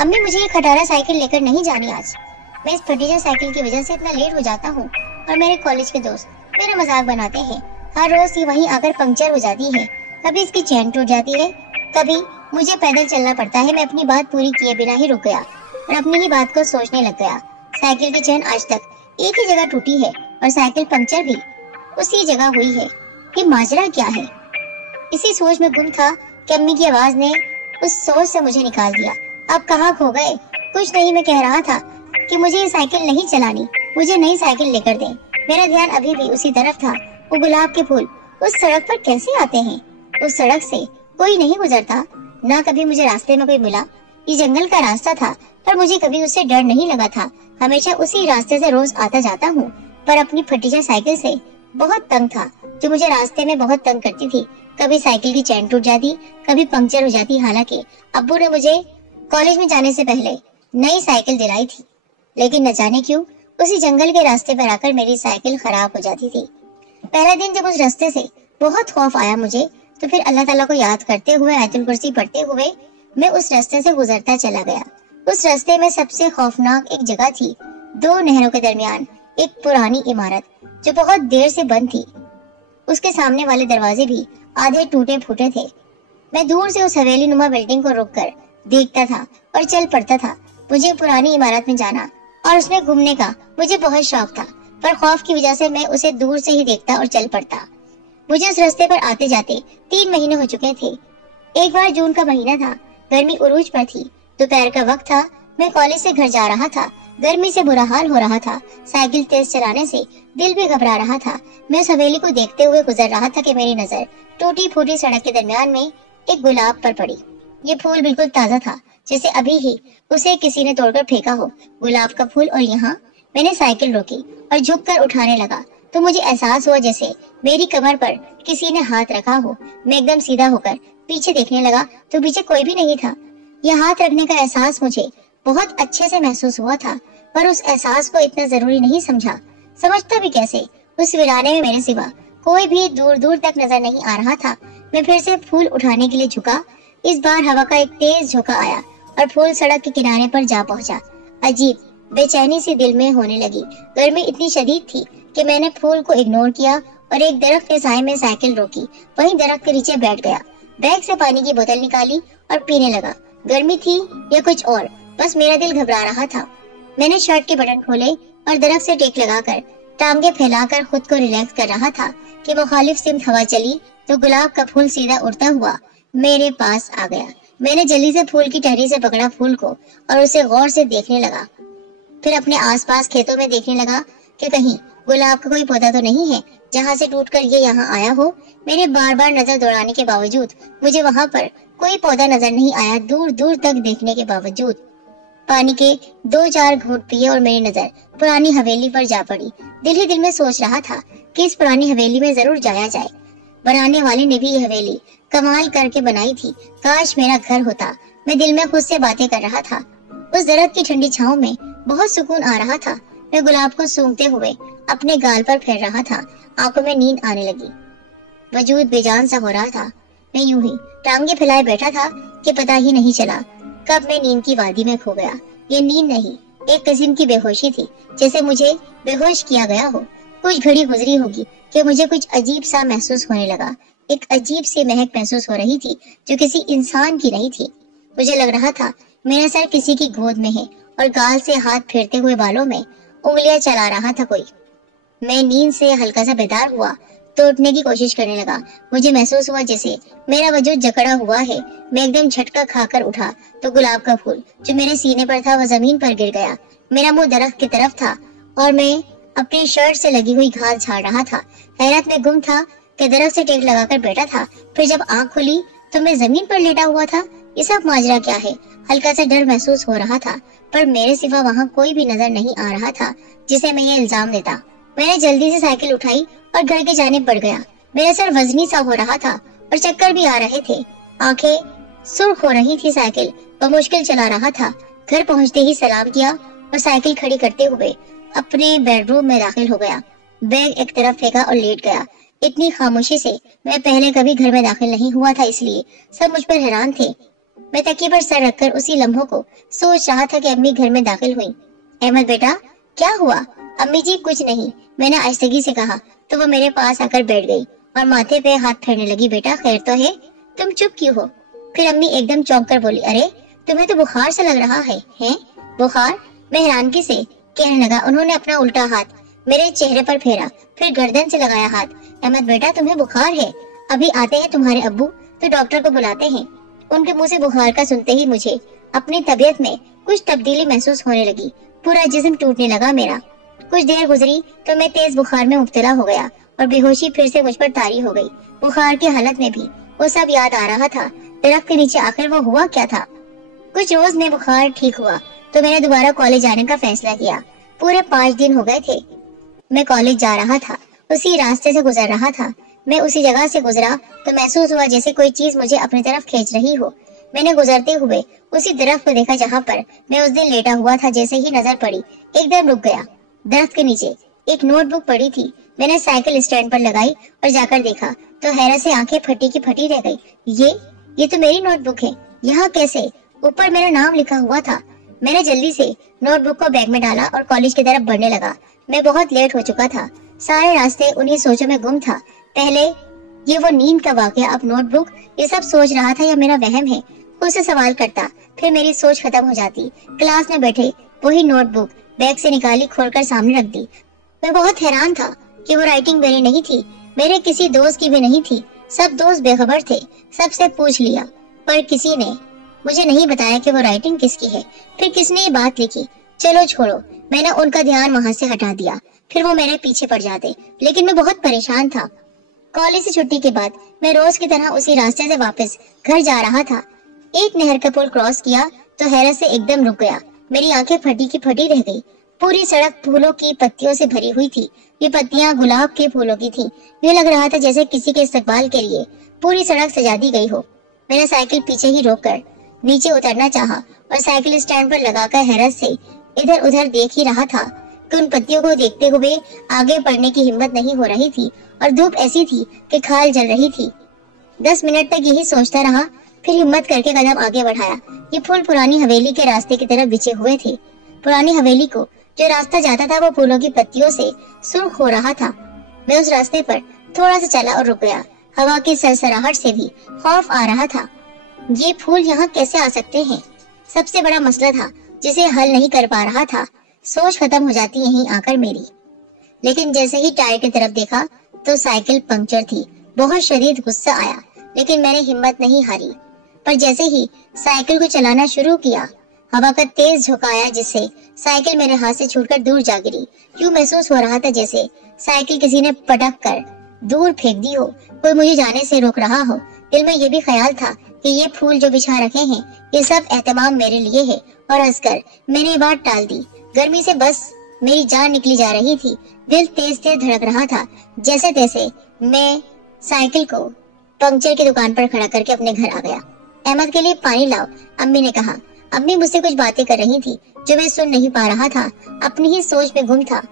अम्मी मुझे ये खटारा साइकिल लेकर नहीं जानी आज। मैं इस फटीचर साइकिल की वजह से इतना लेट हो जाता हूँ और मेरे कॉलेज के दोस्त मेरा मजाक बनाते हैं। हर रोज ये वहीं आकर पंक्चर हो जाती है, कभी इसकी चेन टूट जाती है, कभी मुझे पैदल चलना पड़ता है। मैं अपनी बात पूरी किए बिना ही रुक गया और अपनी ही बात को सोचने लग गया। साइकिल की चेन आज तक एक ही जगह टूटी है और साइकिल पंक्चर भी उसी जगह हुई है। ये माजरा क्या है? इसी सोच में गुम था कि अम्मी की आवाज ने उस सोच से मुझे निकाल दिया। आप कहाँ खो गए? कुछ नहीं, मैं कह रहा था कि मुझे ये साइकिल नहीं चलानी, मुझे नई साइकिल लेकर दें। मेरा ध्यान अभी भी उसी तरफ था। वो गुलाब के फूल उस सड़क पर कैसे आते हैं? उस सड़क से कोई नहीं गुजरता, ना कभी मुझे रास्ते में कोई मिला। ये जंगल का रास्ता था पर मुझे कभी उससे डर नहीं लगा था। हमेशा उसी रास्ते से रोज आता जाता हूँ, पर अपनी फटीचर साइकिल से बहुत तंग था, जो मुझे रास्ते में बहुत तंग करती थी। कभी साइकिल की चैन टूट जाती, कभी पंक्चर हो जाती। हालांकि अब्बू ने मुझे कॉलेज में जाने से पहले नई साइकिल दिलाई थी, लेकिन न जाने क्यों उसी जंगल के रास्ते पर आकर मेरी साइकिल खराब हो जाती थी। पहला दिन जब उस रास्ते से बहुत खौफ आया मुझे, तो फिर अल्लाह ताला को याद करते हुए आयतुल कुर्सी पढ़ते हुए मैं उस रास्ते से गुजरता चला गया। उस रास्ते में सबसे खौफनाक एक जगह थी, दो नहरों के दरमियान एक पुरानी इमारत जो बहुत देर से बंद थी। उसके सामने वाले दरवाजे भी आधे टूटे फूटे थे। मैं दूर से उस हवेली नुमा बिल्डिंग को रुककर देखता था और चल पड़ता था। मुझे पुरानी इमारत में जाना और उसमें घूमने का मुझे बहुत शौक था, पर खौफ की वजह से मैं उसे दूर से ही देखता और चल पड़ता। मुझे उस रास्ते पर आते जाते 3 महीने हो चुके थे। एक बार जून का महीना था, गर्मी उरूज पर थी, दोपहर का वक्त था। मैं कॉलेज से घर जा रहा था। गर्मी से बुरा हाल हो रहा था, साइकिल तेज चलाने से दिल भी घबरा रहा था। मैं उस हवेली को देखते हुए गुजर रहा था कि मेरी नजर टूटी फूटी सड़क के दरमियान में एक गुलाब पर पड़ी। ये फूल बिल्कुल ताजा था, जैसे अभी ही उसे किसी ने तोड़कर फेंका हो। गुलाब का फूल, और यहाँ मैंने साइकिल रोकी और झुककर उठाने लगा तो मुझे एहसास हुआ जैसे मेरी कमर पर किसी ने हाथ रखा हो। मैं एकदम सीधा होकर पीछे देखने लगा तो पीछे कोई भी नहीं था। यह हाथ रखने का एहसास मुझे बहुत अच्छे से महसूस हुआ था, पर उस एहसास को इतना जरूरी नहीं समझा। समझता भी कैसे? उस वीराने में मेरे सिवा कोई भी दूर दूर तक नजर नहीं आ रहा था। मैं फिर से फूल उठाने के लिए झुका। इस बार हवा का एक तेज झोंका आया और फूल सड़क के किनारे पर जा पहुंचा। अजीब बेचैनी सी दिल में होने लगी। गर्मी इतनी शदीद थी कि मैंने फूल को इग्नोर किया और एक दरख्त के साए में साइकिल रोकी। वहीं दरख्त के नीचे बैठ गया, बैग से पानी की बोतल निकाली और पीने लगा। गर्मी थी या कुछ और, बस मेरा दिल घबरा रहा था। मैंने शर्ट के बटन खोले और दरख्त से टेक लगाकर टांगे फैलाकर खुद को रिलैक्स कर रहा था कि मुखालिफ सिमत हवा चली तो गुलाब का फूल सीधा उड़ता हुआ मेरे पास आ गया। मैंने जल्दी से फूल की टहनी से पकड़ा फूल को और उसे गौर से देखने लगा। फिर अपने आसपास खेतों में देखने लगा कि कहीं गुलाब का कोई पौधा तो नहीं है जहाँ से टूटकर ये यहाँ आया हो। मेरे बार बार नजर दौड़ाने के बावजूद मुझे वहाँ पर कोई पौधा नजर नहीं आया। दूर दूर तक देखने के बावजूद पानी के 2-4 घूंट पिए और मेरी नजर पुरानी हवेली पर जा पड़ी। दिल ही दिल में सोच रहा था कि इस पुरानी हवेली में जरूर जाया जाए। बनाने वाले ने भी ये हवेली कमाल करके बनाई थी, काश मेरा घर होता। मैं दिल में खुद से बातें कर रहा था। उस दरख्त की ठंडी छांव में बहुत सुकून आ रहा था। मैं गुलाब को सूंघते हुए अपने गाल पर फेर रहा था। आंखों में नींद आने लगी, वजूद बेजान सा हो रहा था। मैं यूं ही टांगे फैलाए बैठा था कि पता ही नहीं चला कब मैं नींद की वादी में खो गया। ये नींद नहीं, एक किस्म की बेहोशी थी, जैसे मुझे बेहोश किया गया हो। कुछ घड़ी गुजरी होगी कि मुझे कुछ अजीब सा महसूस होने लगा। एक अजीब सी महक महसूस हो रही थी जो किसी इंसान की नहीं थी। मुझे लग रहा था मेरा सर किसी की गोद में है और गाल से हाथ फेरते हुए बालों में उंगलियां चला रहा था कोई। मैं नींद से हल्का सा बेदार हुआ तो उठने की कोशिश करने लगा। मुझे महसूस हुआ जैसे मेरा वजूद जकड़ा हुआ है। मैं एकदम झटका खाकर उठा तो गुलाब का फूल जो मेरे सीने पर था वह जमीन पर गिर गया। मेरा मुंह दरख्त की तरफ था और मैं अपनी शर्ट से लगी हुई घास झाड़ रहा था। हैरत में गुम था कि दरख्त से टेक लगाकर बैठा था, फिर जब आंख खुली तो मैं जमीन पर लेटा हुआ था। ये सब माजरा क्या है? हल्का सा डर महसूस हो रहा था, पर मेरे सिवा वहाँ कोई भी नजर नहीं आ रहा था जिसे मैं ये इल्जाम देता। मैंने जल्दी से साइकिल उठाई और घर की जानिब बढ़ गया। मेरा सर वजनी सा हो रहा था और चक्कर भी आ रहे थे। आंखें सुर्ख हो रही थी। साइकिल बमुश्किल चला रहा था। घर पहुंचते ही सलाम किया और साइकिल खड़ी करते हुए अपने बेडरूम में दाखिल हो गया। बैग एक तरफ फेंका और लेट गया। इतनी खामोशी से मैं पहले कभी घर में दाखिल नहीं हुआ था, इसलिए सब मुझ पर हैरान थे। मैं तकिए पर सर रखकर उसी लम्हों को सोच रहा था कि अम्मी घर में दाखिल हुई। अहमद बेटा, क्या हुआ? अम्मी जी कुछ नहीं, मैंने आहिस्तगी से कहा तो वो मेरे पास आकर बैठ गई और माथे पे हाथ फेरने लगी। बेटा खैर तो है, तुम चुप क्यों हो? फिर अम्मी एकदम चौंक कर बोली, अरे तुम्हें तो बुखार सा लग रहा है। हैं? बुखार? मैं हैरानगी से कहने लगा। उन्होंने अपना उल्टा हाथ मेरे चेहरे पर फेरा, फिर गर्दन से लगाया हाथ। अहमद बेटा तुम्हें बुखार है, अभी आते हैं तुम्हारे अब्बू तो डॉक्टर को बुलाते हैं। उनके मुंह से बुखार का सुनते ही मुझे अपनी तबीयत में कुछ तब्दीली महसूस होने लगी। पूरा जिस्म टूटने लगा मेरा। कुछ देर गुजरी तो मैं तेज बुखार में मुब्तला हो गया और बेहोशी फिर से मुझ पर तारी हो गई। बुखार की हालत में भी वो सब याद आ रहा था। दरख्त के नीचे आखिर वो हुआ क्या था? कुछ रोज में बुखार ठीक हुआ तो मैंने दोबारा कॉलेज जाने का फैसला किया। पूरे 5 दिन हो गए थे मैं कॉलेज जा रहा था, उसी रास्ते से गुजर रहा था। मैं उसी जगह से गुजरा तो महसूस हुआ जैसे कोई चीज मुझे अपनी तरफ खींच रही हो। मैंने गुजरते हुए उसी दरख्त को देखा जहाँ पर मैं उस दिन लेटा हुआ था। जैसे ही नजर पड़ी एकदम रुक गया। दरख्त के नीचे एक नोटबुक पड़ी थी। मैंने साइकिल स्टैंड पर लगाई और जाकर देखा तो हैरत से आंखें फटी की फटी रह गई। ये तो मेरी नोटबुक है, यहाँ कैसे? ऊपर मेरा नाम लिखा हुआ था। मैंने जल्दी से नोटबुक को बैग में डाला और कॉलेज की तरफ बढ़ने लगा। मैं बहुत लेट हो चुका था। सारे रास्ते उन्हीं सोचों में गुम था। पहले ये वो नींद का वाकया, अब नोटबुक, ये सब सोच रहा था या मेरा वहम है? उससे सवाल करता, फिर मेरी सोच खत्म हो जाती। क्लास में बैठे वही नोटबुक बैग से निकाली, खोलकर सामने रख दी। मैं बहुत हैरान था कि वो राइटिंग मेरी नहीं थी, मेरे किसी दोस्त की भी नहीं थी। सब दोस्त बेखबर थे। सबसे पूछ लिया पर किसी ने मुझे नहीं बताया कि वो राइटिंग किसकी है। फिर किसने ये बात लिखी? चलो छोड़ो, मैंने उनका ध्यान वहां से हटा दिया। फिर वो मेरे पीछे पड़ जाते। लेकिन मैं बहुत परेशान था। कॉलेज से छुट्टी के बाद मैं रोज की तरह उसी रास्ते से वापस घर जा रहा था। एक नहर का पुल क्रॉस किया तो हैरत से एकदम रुक गया। मेरी आंखें फटी की फटी रह गई। पूरी सड़क फूलों की पत्तियों से भरी हुई थी। ये पत्तियां गुलाब के फूलों की थी। ये लग रहा था जैसे किसी के इस्तकबाल के लिए पूरी सड़क सजा दी गई हो। मैंने साइकिल पीछे ही रोककर नीचे उतरना चाहा और साइकिल स्टैंड पर लगाकर हैरत से इधर उधर देख ही रहा था कि उन पत्तियों को देखते हुए आगे बढ़ने की हिम्मत नहीं हो रही थी और धूप ऐसी थी कि खाल जल रही थी। 10 मिनट तक यही सोचता रहा, फिर हिम्मत करके कदम आगे बढ़ाया। ये फूल पुरानी हवेली के रास्ते की तरफ बिछे हुए थे। पुरानी हवेली को जो रास्ता जाता था वो फूलों की पत्तियों से सुर्ख हो रहा था। मैं उस रास्ते पर थोड़ा सा चला और रुक गया। हवा की सरसराहट से भी खौफ आ रहा था। ये फूल यहाँ कैसे आ सकते हैं? सबसे बड़ा मसला था जिसे हल नहीं कर पा रहा था। सोच खत्म हो जाती यहीं आकर मेरी। लेकिन जैसे ही टायर की तरफ देखा तो साइकिल पंक्चर थी। बहुत शदीद गुस्सा आया, लेकिन मैंने हिम्मत नहीं हारी। पर जैसे ही साइकिल को चलाना शुरू किया, हवा का तेज झोंका आया जिससे साइकिल मेरे हाथ से छूटकर दूर जा गिरी। यूं महसूस हो रहा था जैसे साइकिल किसी ने पटक कर दूर फेंक दी हो, कोई मुझे जाने से रोक रहा हो। दिल में ये भी ख्याल था कि ये फूल जो बिछा रखे हैं ये सब एहतमाम मेरे लिए है, और हंसकर मैंने बात टाल दी। गर्मी से बस मेरी जान निकली जा रही थी। दिल तेज तेज धड़क रहा था। जैसे तैसे मैं साइकिल को पंक्चर की दुकान पर खड़ा करके अपने घर आ गया। अहमद के लिए पानी लाओ, अम्मी ने कहा। अम्मी मुझसे कुछ बातें कर रही थी जो मैं सुन नहीं पा रहा था, अपनी ही सोच में गुम था।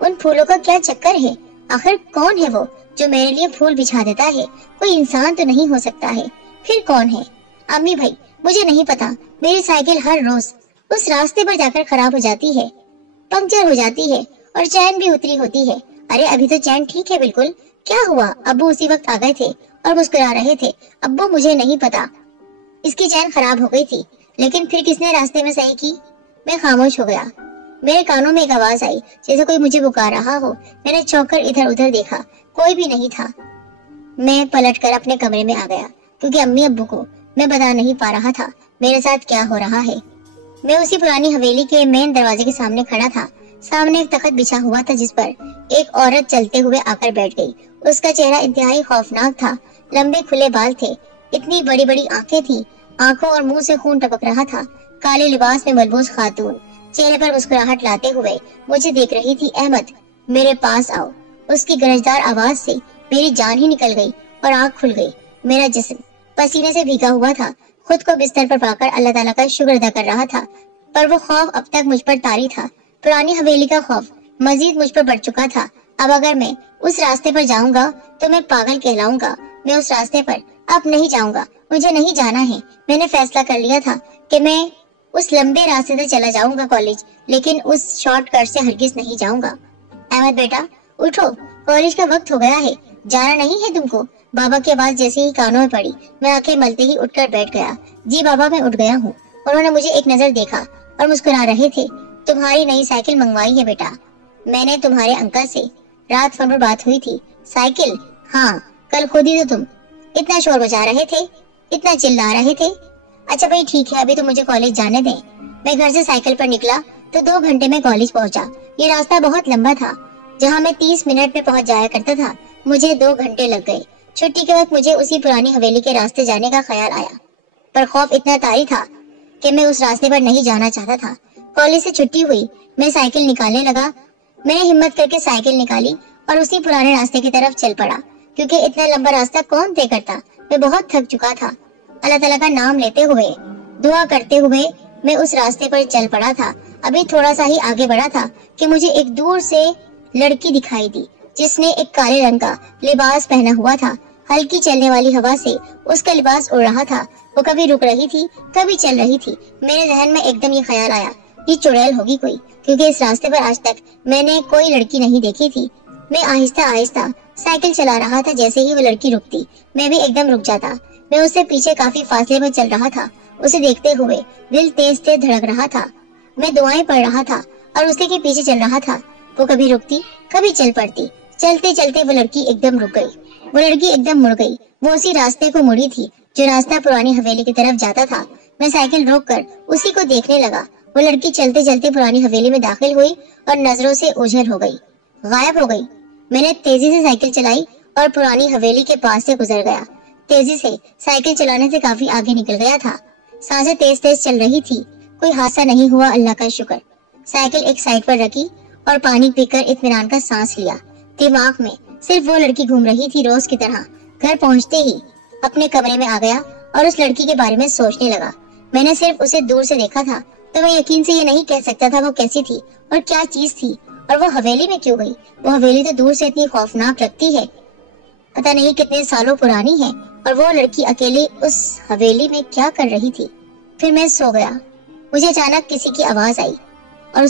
उन फूलों का क्या चक्कर है? आखिर कौन है वो जो मेरे लिए फूल बिछा देता है? कोई इंसान तो नहीं हो सकता है, फिर कौन है? अम्मी भाई मुझे नहीं पता, मेरी साइकिल हर रोज उस रास्ते पर जाकर खराब हो जाती है, पंक्चर हो जाती है और चैन भी उतरी होती है। अरे अभी तो चैन ठीक है बिल्कुल। क्या हुआ? अब्बू उसी वक्त आ गए थे और मुस्कुरा रहे थे। अब्बू मुझे नहीं पता, इसकी चैन खराब हो गई थी, लेकिन फिर किसने रास्ते में सही की? मैं खामोश हो गया। मेरे कानों में एक आवाज आई जैसे कोई मुझे पुकार रहा हो। मैंने चौंक कर इधर उधर देखा, कोई भी नहीं था। मैं पलटकर अपने कमरे में आ गया क्योंकि अम्मी अब्बू को मैं बता नहीं पा रहा था मेरे साथ क्या हो रहा है। मैं उसी पुरानी हवेली के मेन दरवाजे के सामने खड़ा था। सामने एक तख्त बिछा हुआ था जिस पर एक औरत चलते हुए आकर बैठ गई। उसका चेहरा इंतहाई खौफनाक था। लंबे खुले बाल थे, इतनी बड़ी बड़ी आंखें थी, आंखों और मुंह से खून टपक रहा था। काले लिबास में मलबूस खातून चेहरे पर मुस्कुराहट लाते हुए मुझे देख रही थी। अहमद मेरे पास आओ। उसकी गरजदार आवाज से मेरी जान ही निकल गई और आंख खुल गई। मेरा जिस्म पसीने से भीगा हुआ था। खुद को बिस्तर पर पाकर अल्लाह ताला का शुक्र अदा कर रहा था, पर वो खौफ अब तक मुझ पर तारी था। पुरानी हवेली का खौफ मजीद मुझ पर बढ़ चुका था। अब अगर मैं उस रास्ते पर जाऊंगा तो मैं पागल कहलाऊंगा। मैं उस रास्ते पर अब नहीं जाऊंगा مجھے نہیں جانا ہے۔ میں نے فیصلہ کر لیا تھا کہ میں اس لمبے راستے سے چلا جاؤں گا کالج، لیکن اس شارٹ کٹ سے ہرگز نہیں جاؤں گا۔ احمد بیٹا اٹھو، کالج کا وقت ہو گیا ہے، جانا نہیں ہے تم کو؟ بابا کی آواز جیسے ہی کانوں میں پڑی، میں آنکھیں ملتے ہی اٹھ کر بیٹھ گیا۔ جی بابا، میں اٹھ گیا ہوں۔ انہوں نے مجھے ایک نظر دیکھا اور مسکرا رہے تھے۔ تمہاری نئی سائیکل منگوائی ہے بیٹا، میں نے تمہارے انکل سے، رات فون پر بات ہوئی تھی۔ سائیکل؟ ہاں، کل خود ہی تو تم اتنا شور بجا رہے تھے، اتنا چلا رہے تھے۔ اچھا بھائی ٹھیک ہے، ابھی تو مجھے کالج جانے دیں۔ میں گھر سے سائیکل پر نکلا تو 2 گھنٹے میں کالج پہنچا۔ یہ راستہ بہت لمبا تھا، جہاں میں 30 منٹ میں پہنچ جایا کرتا تھا، مجھے 2 گھنٹے لگ گئے۔ چھٹی کے وقت مجھے اسی پرانی حویلی کے راستے جانے کا خیال آیا، پر خوف اتنا طاری تھا کہ میں اس راستے پر نہیں جانا چاہتا تھا۔ کالج سے چھٹی ہوئی، میں سائیکل نکالنے لگا۔ میں نے ہمت کر کے سائیکل نکالی اور اسی پرانے راستے کی طرف چل پڑا، کیونکہ اتنا لمبا راستہ کون طے کرتا؟ میں بہت تھک چکا تھا۔ اللہ تعالیٰ کا نام لیتے ہوئے، دعا کرتے ہوئے میں اس راستے پر چل پڑا تھا۔ ابھی تھوڑا سا ہی آگے بڑھا تھا کہ مجھے ایک دور سے لڑکی دکھائی دی، جس نے ایک کالے رنگ کا لباس پہنا ہوا تھا۔ ہلکی چلنے والی ہوا سے اس کا لباس اڑ رہا تھا۔ وہ کبھی رک رہی تھی، کبھی چل رہی تھی۔ میرے ذہن میں ایک دم یہ خیال آیا، یہ چڑیل ہوگی کوئی، کیونکہ اس راستے پر آج تک میں نے کوئی لڑکی نہیں دیکھی تھی۔ میں آہستہ آہستہ سائیکل چلا رہا تھا، جیسے ہی وہ لڑکی رکتی میں بھی ایک دم رک جاتا۔ میں اس سے پیچھے کافی فاصلے میں چل رہا تھا، اسے دیکھتے ہوئے دل تیز تیز دھڑک رہا تھا۔ میں دعائیں پڑھ رہا تھا اور اسی کے پیچھے چل رہا تھا۔ وہ کبھی رکتی، کبھی چل پڑتی۔ چلتے چلتے وہ لڑکی ایک دم رک گئی، وہ لڑکی ایک دم مڑ گئی۔ وہ اسی راستے کو مڑی تھی جو راستہ پرانی حویلی کی طرف جاتا تھا۔ میں سائیکل روک کر اسی کو دیکھنے لگا۔ وہ لڑکی چلتے چلتے پرانی حویلی میں داخل ہوئی اور نظروں سے اوجھل ہو گئی، غائب ہو گئی۔ میں نے تیزی سے سائیکل چلائی اور پرانی حویلی کے پاس سے گزر گیا۔ تیزی سے سائیکل چلانے سے کافی آگے نکل گیا تھا۔ سانسیں تیز تیز چل رہی تھی۔ کوئی حادثہ نہیں ہوا، اللہ کا شکر۔ سائیکل ایک سائیڈ پر رکھی اور پانی پی کر اطمینان کا سانس لیا۔ دماغ میں صرف وہ لڑکی گھوم رہی تھی روز کی طرح۔ گھر پہنچتے ہی اپنے کمرے میں آ گیا اور اس لڑکی کے بارے میں سوچنے لگا۔ میں نے صرف اسے دور سے دیکھا تھا، تو میں یقین سے یہ نہیں کہہ سکتا تھا وہ کیسی تھی اور کیا چیز تھی، اور وہ حویلی میں کیوں گئی۔ وہ حویلی تو دور سے اتنی خوفناک لگتی ہے، پتہ نہیں کتنے سالوں پرانی ہے، اور وہ لڑکی اکیلی اس حویلی میں کیا کر رہی تھی۔ پھر میں سو گیا۔ مجھے اچانک کسی کی آواز آئی اور